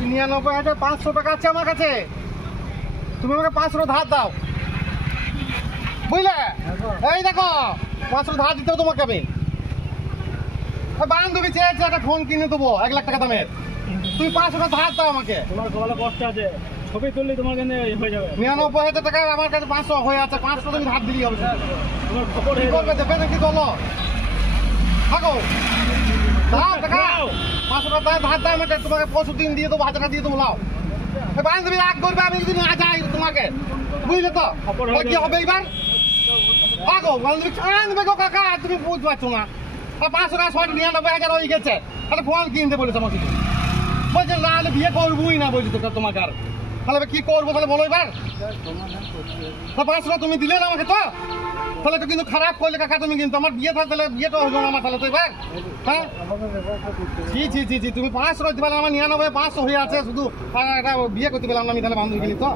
99,500 টাকা আছে আমার কাছে, তুমি আমাকে 500 ধার দাও, বুঝলে? এই দেখো 500 ধার দিতে হবে তোমাকে। আমি বান্ধবী চেয়েছে একটা ফোন কিনে দেবো 1 লাখ টাকা দামের, তুমি 500 টাকা ধার দাও আমাকে। তোমার গলা কষ্ট আছে, ছবি তুললে তোমার কাছে হয়ে যাবে। 99,000 টাকা আমার কাছে 500 হয়ে আছে, 500 তুমি ধার দিলেই হবে। তোমার খবর কি করবে, দেবে নাকি বলো? থাকো ধার টাকা 500 টাকা ধার দাও আমাকে, তোমাকে 500 দিন দিয়ে দেবো, 1000 টাকা দিয়ে দেবো। লাও বান্ধবী রাগ করবে আমি যদি না যাই তোমাকে, বুঝলে তো? কি হবে এবার? থাকো বান্ধবী কাঁদবে গো কাকা, তুমি বুঝতে পারছো না। 500 টাকা 99,000 হয়ে গেছে, তাহলে ফোন কিনতে বলেছে আমাকে, বলছে না হলে বিয়ে করবোই না, বলছি তো তোমাকে। আর তাহলে কি করবো তাহলে বলো এবার? 500 টাকা তুমি দিলে না আমাকে, তো তাহলে তো কিন্তু খারাপ করলে কাকা তুমি, কিন্তু আমার বিয়ে থাকে তাহলে বিয়েটা হইলো না আমার, তাহলে তো এবার হ্যাঁ জি জি জি জি তুমি 500 দিতে পারলে আমার 99,500 হয়ে আছে শুধু, একটা বিয়ে করতে পেলাম না আমি, তাহলে বান্ধবী গেলি তো।